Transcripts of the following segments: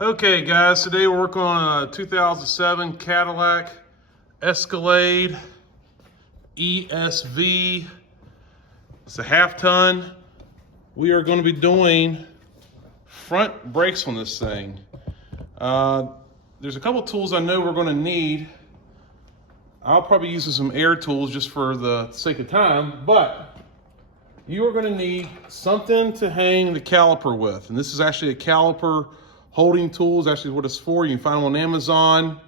Okay guys, today we're working on a 2007 Cadillac Escalade ESV. It's a half ton. We are going to be doing front brakes on this thing. There's a couple tools I know we're going to need. I'll probably use some air tools just for the sake of time, but you are going to need something to hang the caliper with. And this is actually a caliper holding tool, is actually what it's for. You can find them on Amazon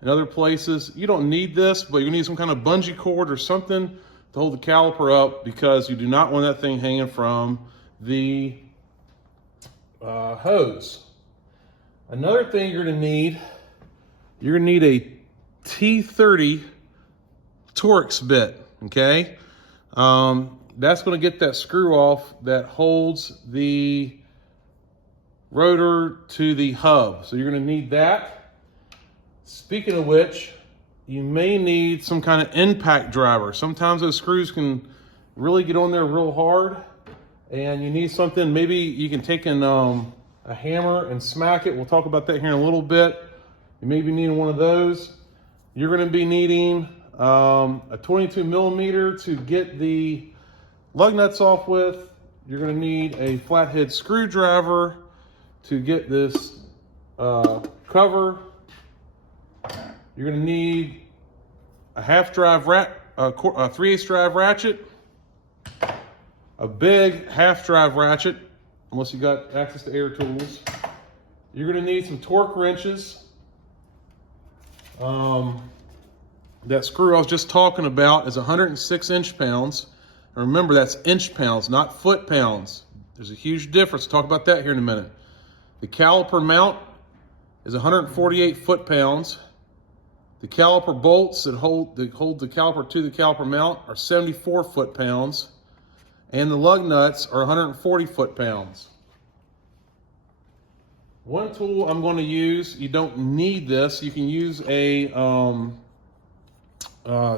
and other places. You don't need this, but you need some kind of bungee cord or something to hold the caliper up, because you do not want that thing hanging from the hose. Another thing you're going to need a T30 Torx bit, okay? That's going to get that screw off that holds the rotor to the hub. So you're going to need that. Speaking of which, you may need some kind of impact driver. Sometimes those screws can really get on there real hard, and you need something. Maybe you can take a hammer and smack it. We'll talk about that here in a little bit. You may be needing one of those. You're going to be needing a 22 millimeter to get the lug nuts off with. You're going to need a flathead screwdriver to get this cover. You're going to need a half drive 3/8 drive ratchet, a big half drive ratchet, unless you got access to air tools. You're going to need some torque wrenches. That screw I was just talking about is 106 inch-pounds. And remember, that's inch-pounds, not foot-pounds. There's a huge difference. We'll talk about that here in a minute. The caliper mount is 148 foot-pounds. The caliper bolts that hold the caliper to the caliper mount are 74 foot-pounds. And the lug nuts are 140 foot-pounds. One tool I'm going to use, you don't need this. You can use a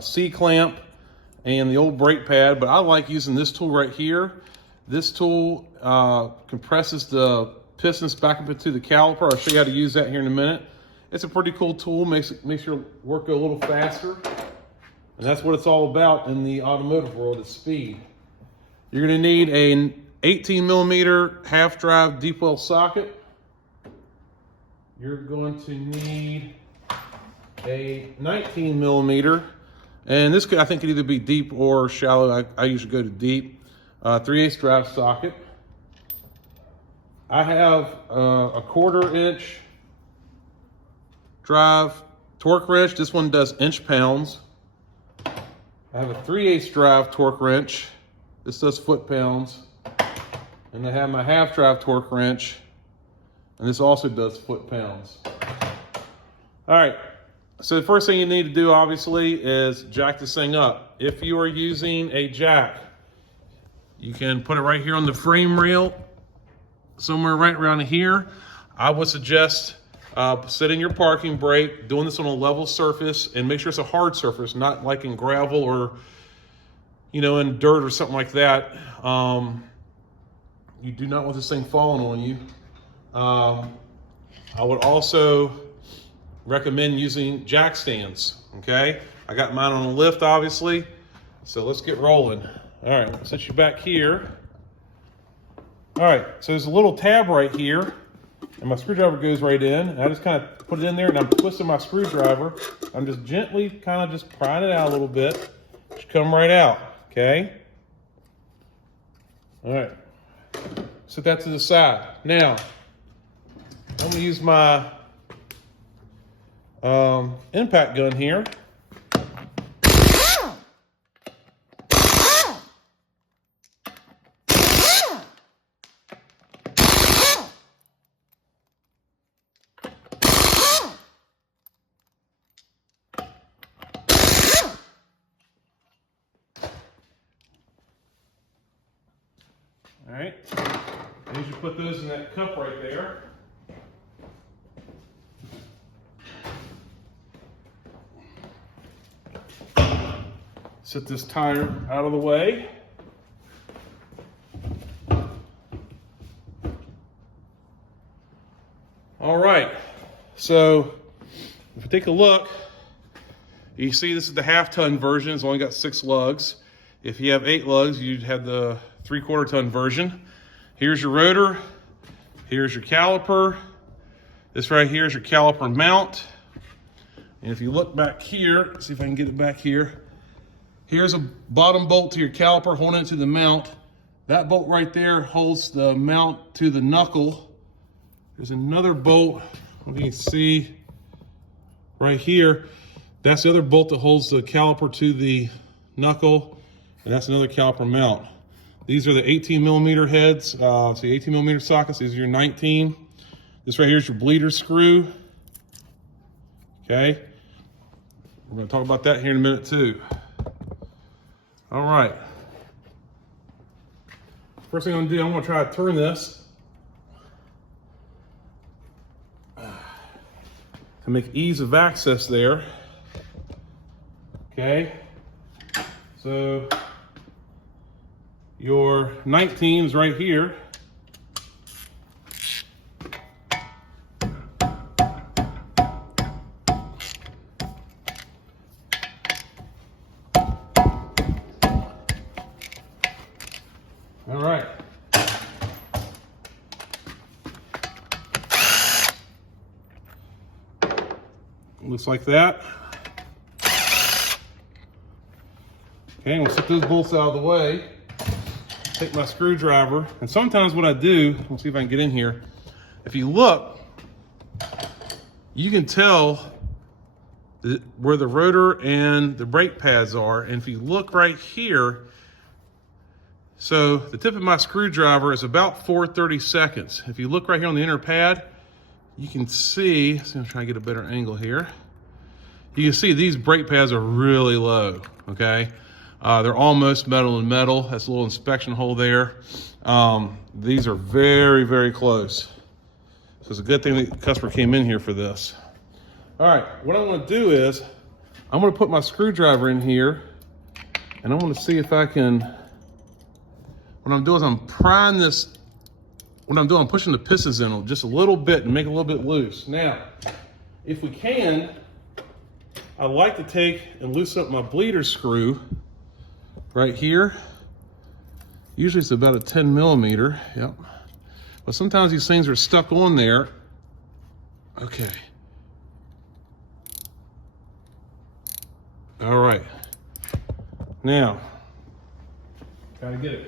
C-clamp and the old brake pad, but I like using this tool right here. This tool compresses the pistons back up into the caliper. I'll show you how to use that here in a minute. It's a pretty cool tool, makes your work go a little faster. And that's what it's all about in the automotive world, is speed. You're gonna need an 18 millimeter half drive deep well socket. You're going to need a 19 millimeter, and this I think could either be deep or shallow. I usually go to deep. 3/8 drive socket. I have a 1/4 inch drive torque wrench. This one does inch-pounds. I have a 3/8 drive torque wrench. This does foot-pounds. And I have my half drive torque wrench, and this also does foot-pounds. All right, so the first thing you need to do, obviously, is jack this thing up. If you are using a jack, you can put it right here on the frame rail, somewhere right around here. I would suggest setting your parking brake, doing this on a level surface, and make sure it's a hard surface, not like in gravel or, you know, in dirt or something like that. You do not want this thing falling on you. I would also recommend using jack stands, okay? I got mine on a lift, obviously, so let's get rolling. All right, I'll set you back here. All right, so there's a little tab right here, and my screwdriver goes right in. And I just kind of put it in there, and I'm twisting my screwdriver. I'm just gently kind of just prying it out a little bit. It should come right out, okay? All right, set that to the side. Now, I'm gonna use my impact gun here. All right, I usually put those in that cup right there. Set this tire out of the way. All right, so if you take a look, you see this is the half-ton version. It's only got 6 lugs. If you have 8 lugs, you'd have the 3/4 ton version. Here's your rotor. Here's your caliper. This right here is your caliper mount. And if you look back here, see if I can get it back here. Here's a bottom bolt to your caliper holding it to the mount. That bolt right there holds the mount to the knuckle. There's another bolt, you can see right here. That's the other bolt that holds the caliper to the knuckle, and that's another caliper mount. These are the 18mm heads, so 18mm sockets. These are your 19. This right here is your bleeder screw. Okay, we're going to talk about that here in a minute too. All right. First thing I'm going to do, I'm going to try to turn this to make ease of access there. Okay, so your 19 is right here. All right. Looks like that. Okay, we'll set those bolts out of the way. Take my screwdriver, and sometimes what I do, we'll see if I can get in here. If you look, you can tell where the rotor and the brake pads are. And if you look right here, so the tip of my screwdriver is about 4/32. If you look right here on the inner pad, you can see, so I'm trying to get a better angle here. You can see these brake pads are really low, okay? They're almost metal and metal. That's a little inspection hole there. These are very, very close. So it's a good thing the customer came in here for this. All right, what I'm gonna do is, I'm gonna put my screwdriver in here, and I'm gonna see if I can, what I'm doing is I'm prying this, what I'm doing, I'm pushing the pistons in just a little bit and make it a little bit loose. Now, if we can, I like to take and loosen up my bleeder screw right here. Usually it's about a 10mm, yep. But sometimes these things are stuck on there. Okay. All right. Now, gotta get a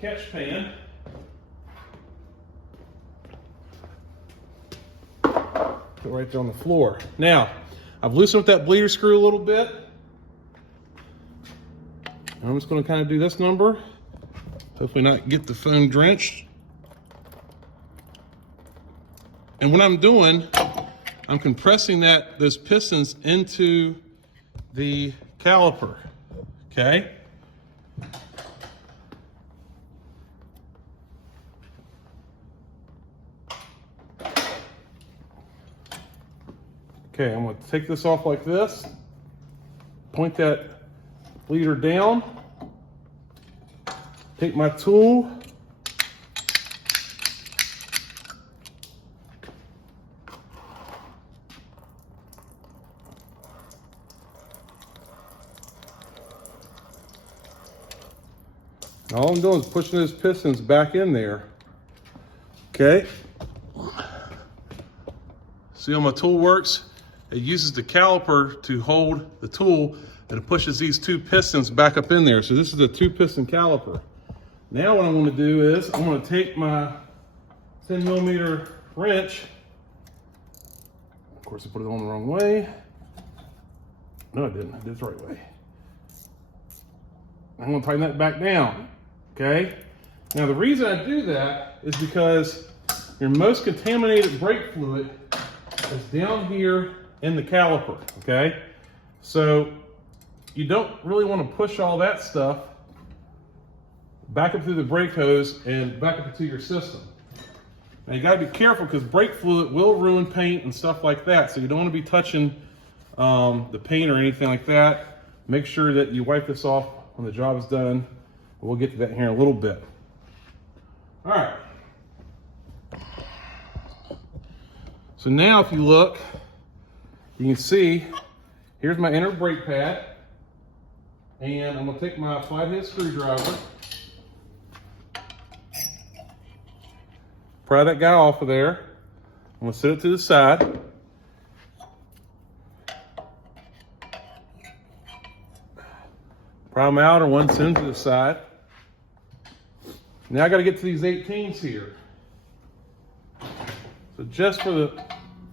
catch pan. Put it right there on the floor. Now, I've loosened up that bleeder screw a little bit. I'm just going to kind of do this number. Hopefully not get the phone drenched. And what I'm doing, I'm compressing those pistons into the caliper, okay? Okay, I'm going to take this off like this, point that bleeder down, take my tool, all I'm doing is pushing those pistons back in there, okay? See how my tool works? It uses the caliper to hold the tool, and it pushes these 2 pistons back up in there. So this is a 2-piston caliper. Now what I'm going to do is I'm going to take my 10mm wrench. Of course, I put it on the wrong way. No, I didn't. I did it the right way. I'm going to tighten that back down. Okay? Now the reason I do that is because your most contaminated brake fluid is down here in the caliper, okay? So you don't really want to push all that stuff back up through the brake hose and back up into your system. Now you got to be careful because brake fluid will ruin paint and stuff like that, so you don't want to be touching the paint or anything like that. Make sure that you wipe this off when the job is done. We'll get to that here in a little bit. All right. So now if you look, you can see, here's my inner brake pad. And I'm gonna take my flathead screwdriver, pry that guy off of there. I'm gonna set it to the side. Pry them out, or one send to the side. Now I gotta get to these 18s here. So just for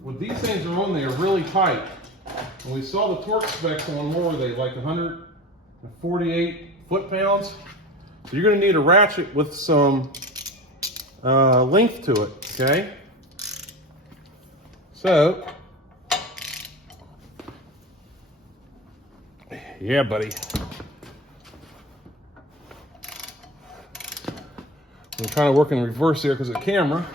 what these things are on, they are really tight. And we saw the torque specs on, what were they, like 148 foot-pounds? So you're gonna need a ratchet with some length to it, okay? So, yeah, buddy. I'm trying to work in reverse here because of the camera.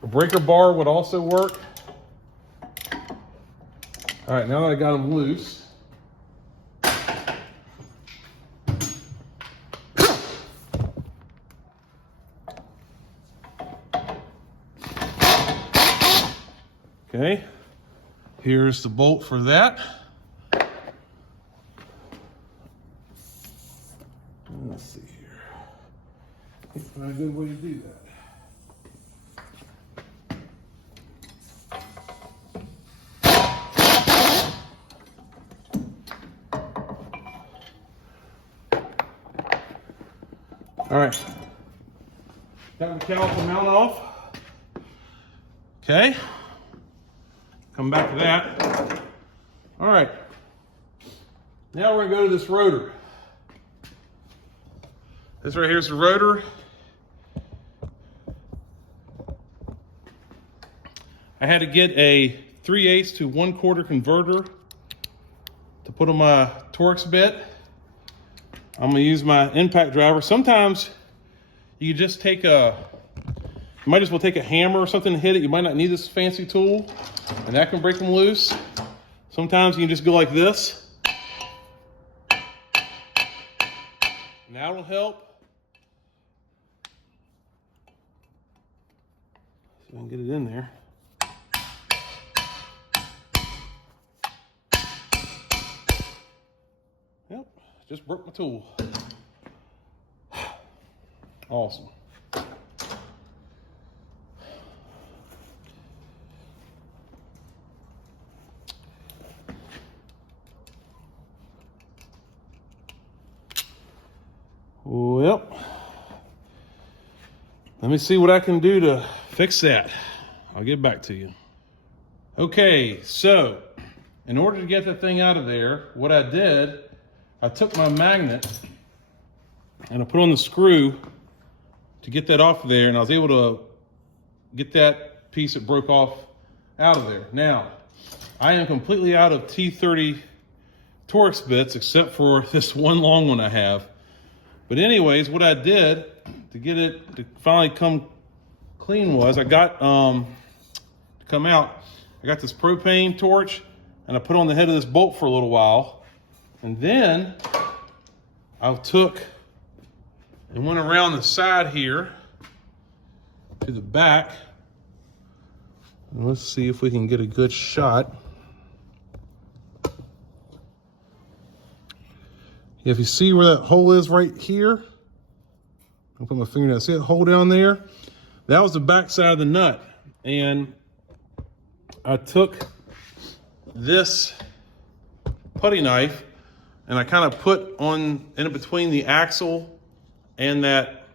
A breaker bar would also work. All right, now that I got them loose, okay, here's the bolt for that. Let's see here. Can't find a good way to do that. All right, got the caliper mount off. Okay, come back to that. All right, now we're gonna go to this rotor. This right here is the rotor. I had to get a 3/8 to 1/4 converter to put on my Torx bit. I'm gonna use my impact driver. Sometimes you just take you might as well take a hammer or something and hit it. You might not need this fancy tool, and that can break them loose. Sometimes you can just go like this, and that'll help. See if I can get it in there. Yep, just broke my tool. Awesome. Well, let me see what I can do to fix that. I'll get back to you. Okay, so in order to get that thing out of there, what I did, I took my magnet and I put on the screw to get that off of there, and I was able to get that piece that broke off out of there. Now, I am completely out of T30 Torx bits except for this one long one I have. But anyways, what I did to get it to finally come clean was I got, to come out, I got this propane torch and I put on the head of this bolt for a little while. And then I took and went around the side here to the back. And let's see if we can get a good shot. If you see where that hole is right here, I'll put my finger down. See that hole down there? That was the back side of the nut. And I took this putty knife and I kind of put on in between the axle and that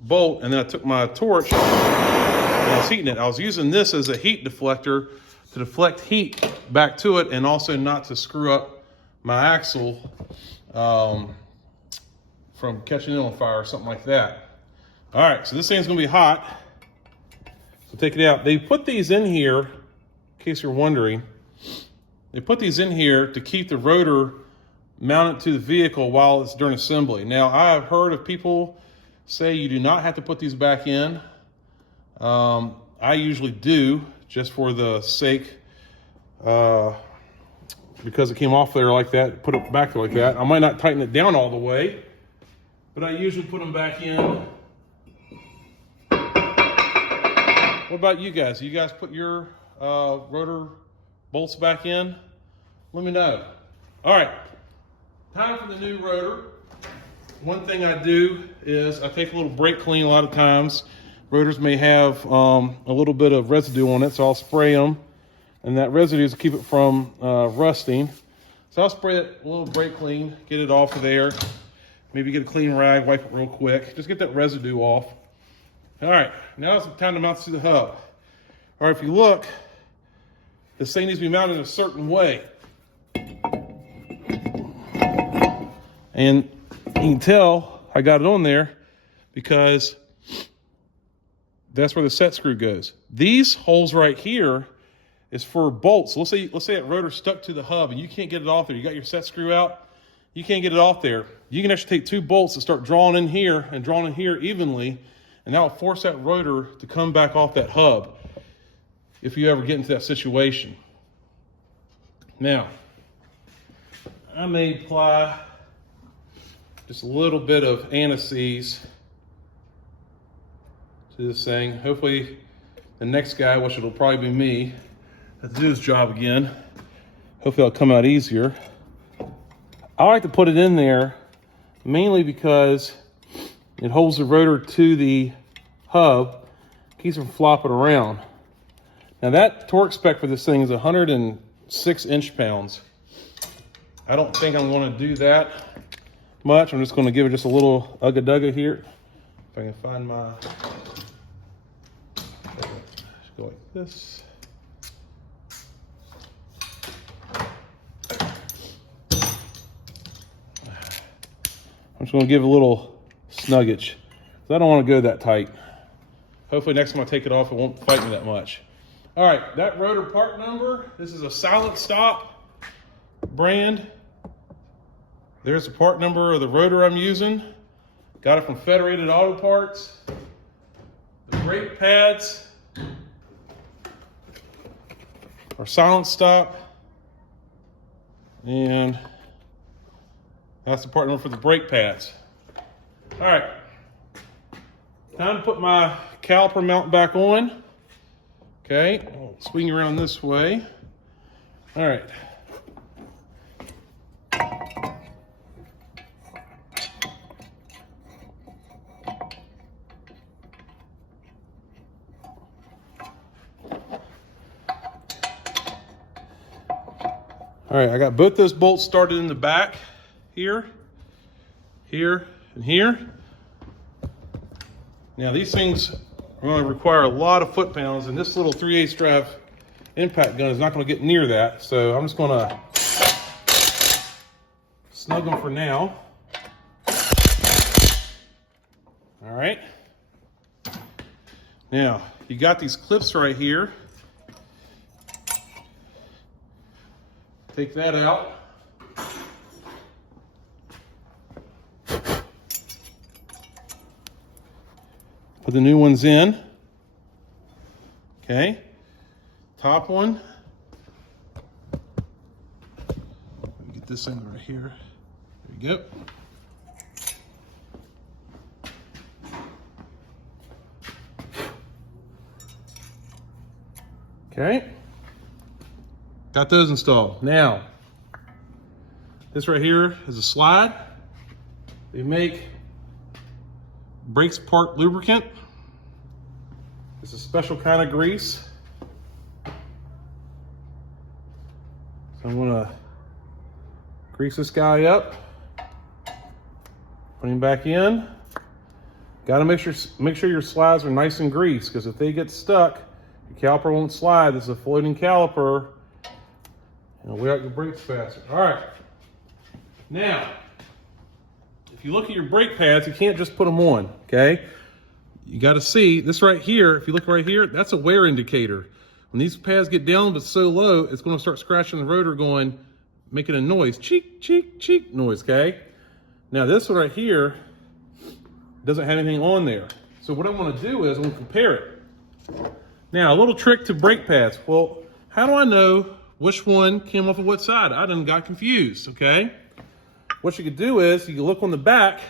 bolt, and then I took my torch and I was heating it. I was using this as a heat deflector to deflect heat back to it, and also not to screw up my axle from catching it on fire or something like that. All right, so this thing's gonna be hot. So take it out. They put these in here, in case you're wondering, they put these in here to keep the rotor mounted to the vehicle while it's during assembly. Now, I have heard of people say you do not have to put these back in. I usually do, just for the sake, because it came off there like that, put it back there like that. I might not tighten it down all the way, but I usually put them back in. What about you guys? You guys put your rotor bolts back in? Let me know. All right, time for the new rotor. One thing I do is I take a little brake clean a lot of times. Rotors may have a little bit of residue on it, so I'll spray them. And that residue is to keep it from rusting. So I'll spray it a little brake clean, get it off of there. Maybe get a clean rag, wipe it real quick. Just get that residue off. All right, now it's time to mount this to the hub. All right, if you look, this thing needs to be mounted a certain way. And you can tell I got it on there because that's where the set screw goes. These holes right here is for bolts. So let's say that rotor stuck to the hub and you can't get it off there. You got your set screw out, you can't get it off there. You can actually take two bolts and start drawing in here and drawing in here evenly, and that will force that rotor to come back off that hub if you ever get into that situation. Now, I may apply just a little bit of anti-seize to this thing. Hopefully the next guy, which it'll probably be me, has to do his job again. Hopefully it'll come out easier. I like to put it in there mainly because it holds the rotor to the hub, keeps it from flopping around. Now that torque spec for this thing is 106 inch-pounds. I don't think I'm going to do that much. I'm just going to give it just a little ugga-dugga here. If I can find my, just go like this. I'm just going to give it a little snuggage, because I don't want to go that tight. Hopefully next time I take it off, it won't fight me that much. All right, that rotor part number, this is a Silent Stop brand. There's the part number of the rotor I'm using. Got it from Federated Auto Parts. The brake pads are Silent Stop. And that's the part number for the brake pads. All right, time to put my caliper mount back on. Okay, I'll swing around this way. All right. All right, I got both those bolts started in the back here, here, and here. Now these things are going to require a lot of foot-pounds, and this little 3/8 drive impact gun is not going to get near that. So I'm just going to snug them for now. All right. Now, you got these clips right here. Take that out. Put the new ones in. Okay. Top one. Let me get this thing right here. There we go. Okay. Got those installed. Now, this right here is a slide. They make brakes part lubricant. It's a special kind of grease. So I'm gonna grease this guy up. Put him back in. Gotta make sure your slides are nice and greased, because if they get stuck, your caliper won't slide. This is a floating caliper. And wear out your brakes faster. All right. Now, if you look at your brake pads, you can't just put them on, okay? You got to see this right here. If you look right here, that's a wear indicator. When these pads get down but so low, it's going to start scratching the rotor, making a noise, cheek, cheek, cheek noise, okay? Now this one right here doesn't have anything on there. So what I want to do is I'm going to compare it. Now, a little trick to brake pads. Well, how do I know which one came off of what side. I done got confused, okay? What you could do is you can look on the back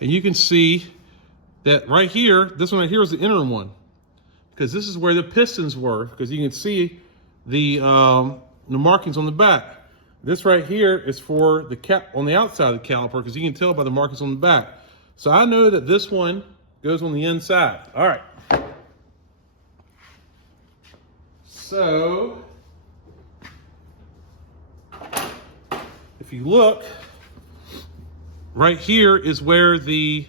and you can see that right here, this one right here is the inner one, because this is where the pistons were, because you can see the markings on the back. This right here is for the cap on the outside of the caliper, because you can tell by the markings on the back. So I know that this one goes on the inside. All right. So if you look, right here is where the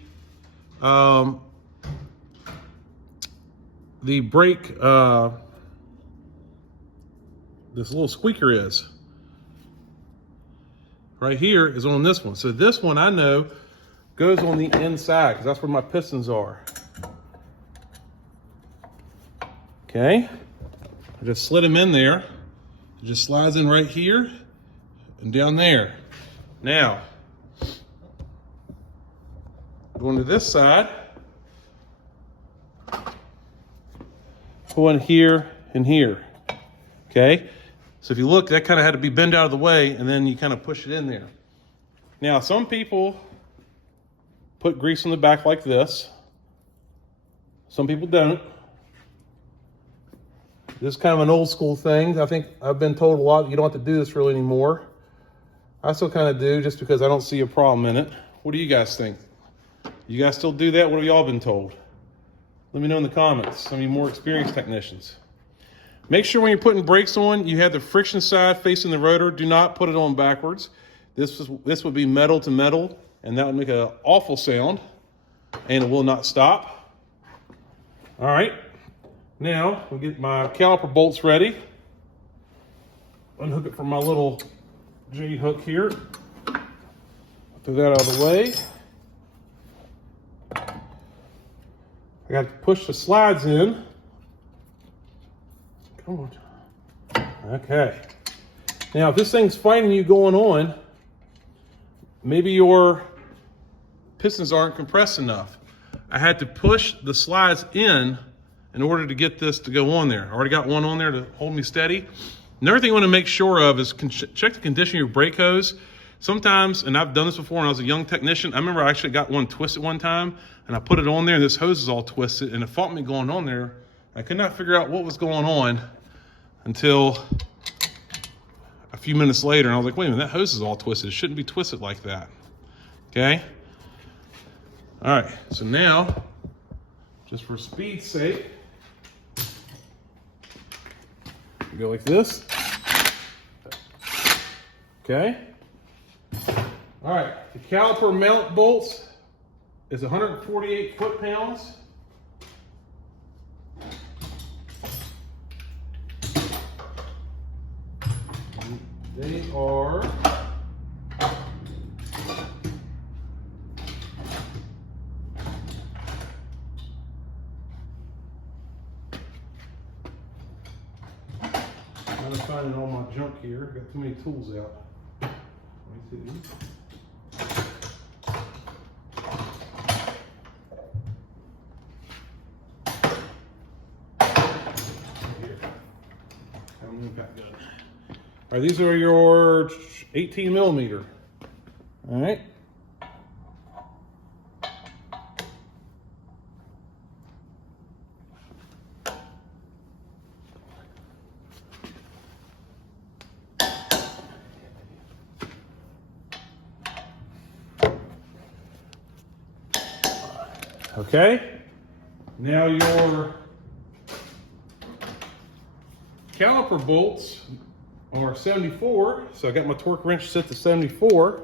brake, this little squeaker is. Right here is on this one. So this one I know goes on the inside because that's where my pistons are. Okay, I just slid them in there. It just slides in right here and down there. Now, going to this side, going here and here. Okay, so if you look, that kind of had to be bent out of the way, and then you kind of push it in there. Now, some people put grease on the back like this. Some people don't. This is kind of an old school thing. I think I've been told a lot you don't have to do this really anymore. I still kind of do, just because I don't see a problem in it. What do you guys think? You guys still do that? What have y'all been told? Let me know in the comments. Some of you more experienced technicians. Make sure when you're putting brakes on, you have the friction side facing the rotor. Do not put it on backwards. This would be metal to metal, and that would make an awful sound, and it will not stop. All right, now we'll get my caliper bolts ready. Unhook it from my little J hook here. Throw that out of the way. I got to push the slides in. Come on. Okay. Now, if this thing's fighting you going on, maybe your pistons aren't compressed enough. I had to push the slides in order to get this to go on there. I already got one on there to hold me steady. Another thing you want to make sure of is check the condition of your brake hose. Sometimes, and I've done this before when I was a young technician, I remember I actually got one twisted one time, and I put it on there, and this hose is all twisted, and it fought me going on there. I could not figure out what was going on until a few minutes later, and I was like, wait a minute, that hose is all twisted. It shouldn't be twisted like that. Okay? All right, so now, just for speed's sake, we go like this. Okay? All right, the caliper mount bolts is 148 foot-pounds. They are I'm finding all my junk here. Got too many tools out. Let me see. All right, these are your 18 millimeter. All right. Okay. Now your caliper bolts are 74, so I got my torque wrench set to 74.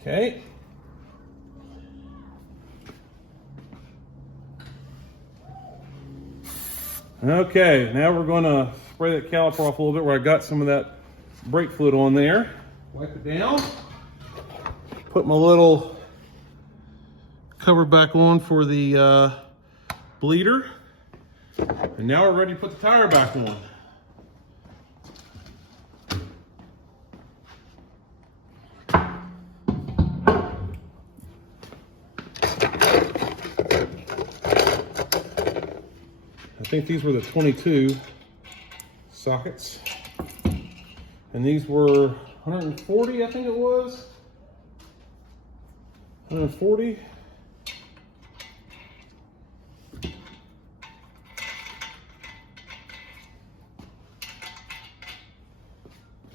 Okay. Okay, now we're going to spray that caliper off a little bit where I got some of that brake fluid on there. Wipe it down. Put my little cover back on for the bleeder. And now we're ready to put the tire back on. think these were the 22 sockets. And these were 140, I think it was. 140.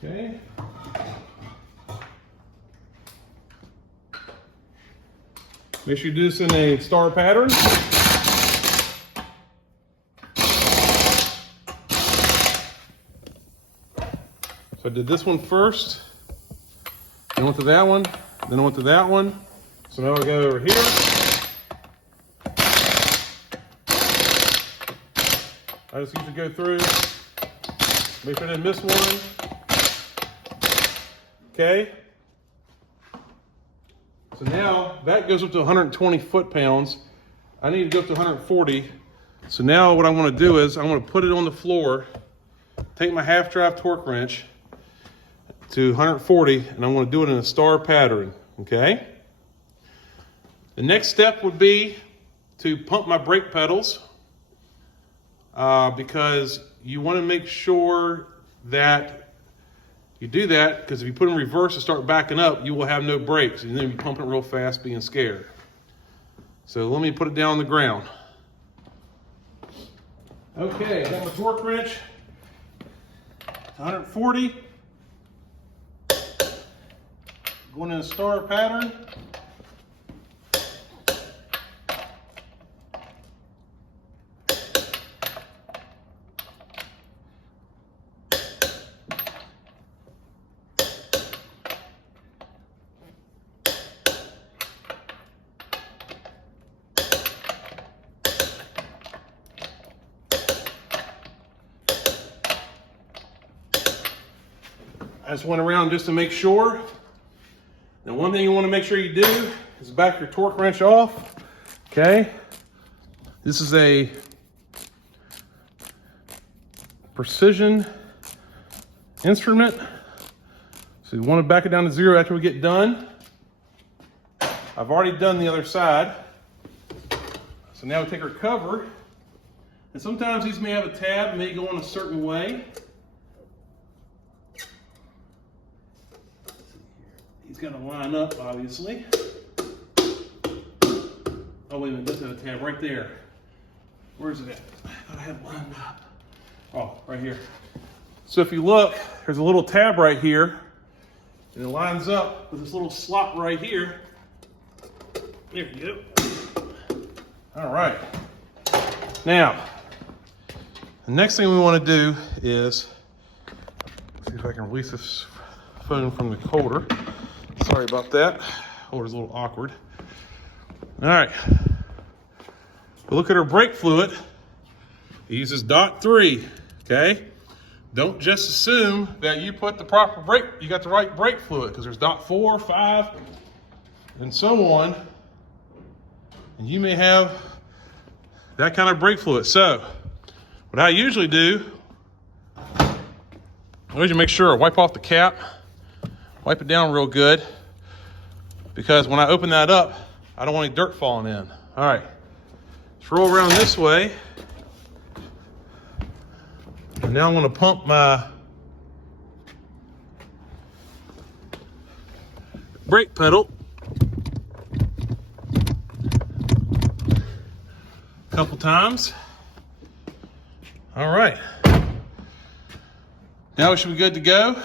Okay. Make sure you do this in a star pattern. So I did this one first, then I went to that one, then I went to that one. So now I go over here. I just usually go through, make sure I didn't miss one. Okay. So now that goes up to 120 foot-pounds. I need to go up to 140. So now what I want to do is I want to put it on the floor, take my half-drive torque wrench to 140, and I'm going to do it in a star pattern, okay? The next step would be to pump my brake pedals because you want to make sure that you do that, because if you put in reverse and start backing up, you will have no brakes, and then you're pumping it real fast, being scared. So let me put it down on the ground. Okay, I got my torque wrench, 140. Going in a star pattern. I just went around just to make sure. Now, one thing you want to make sure you do is back your torque wrench off. Okay. This is a precision instrument. So you want to back it down to 0 after we get done. I've already done the other side. So now we take our cover. And sometimes these may have a tab, may go in a certain way. He's got to line up, obviously. Oh, wait a minute, does have a tab right there. Where's it at? I thought I had it lined up. Oh, right here. So if you look, there's a little tab right here, and it lines up with this little slot right here. There you go. All right. Now, the next thing we want to do is, see if I can release this phone from the holder. Sorry about that. Holder's a little awkward. All right. But look at our brake fluid. It uses .3, okay? Don't just assume that you put the proper brake, you got the right brake fluid, because there's .4, 5, and so on. And you may have that kind of brake fluid. So, what I usually do, I usually make sure I wipe off the cap, wipe it down real good, because when I open that up, I don't want any dirt falling in. All right, let's roll around this way. And now I'm going to pump my brake pedal a couple times. All right. Now we should be good to go.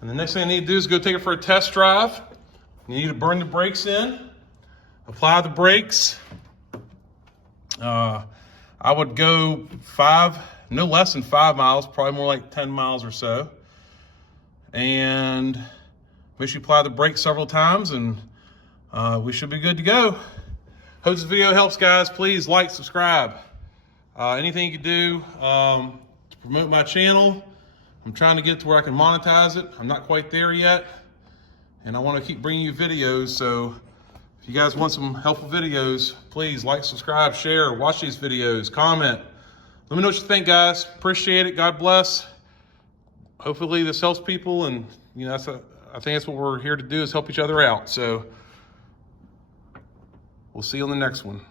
And the next thing I need to do is go take it for a test drive. You need to burn the brakes in, apply the brakes. I would go no less than 5 miles, probably more like 10 miles or so. And make sure you apply the brakes several times, and we should be good to go. Hope this video helps, guys. Please like, subscribe. Anything you can do to promote my channel. I'm trying to get to where I can monetize it. I'm not quite there yet. And I want to keep bringing you videos. So if you guys want some helpful videos, please like, subscribe, share, watch these videos, comment. Let me know what you think, guys. Appreciate it. God bless. Hopefully this helps people. And you know, I think that's what we're here to do, is help each other out. So we'll see you on the next one.